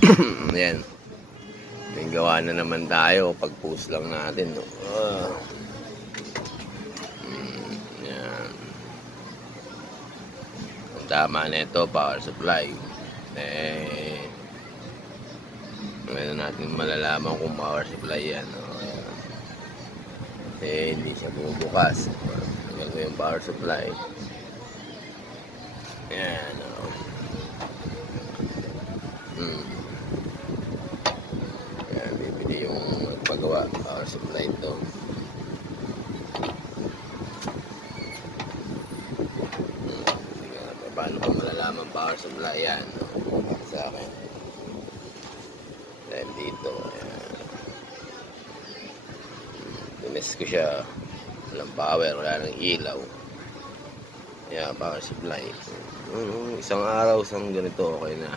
Ayan. May gawa na naman tayo. Pag-post lang natin. No? Ayan. Ang tama na ito, power supply. Ngayon natin malalaman kung power supply yan. No? Hindi siya bumubukas. Ganun yung power supply. Ayan. Ayan, bibili yung magpagawa power supply ito. Paano ko malalaman power supply yan? Sa akin. Dahil dito. Tinis ko siya. Walang power, wala nang ilaw. Power supply. Isang araw, isang ganito, okay na.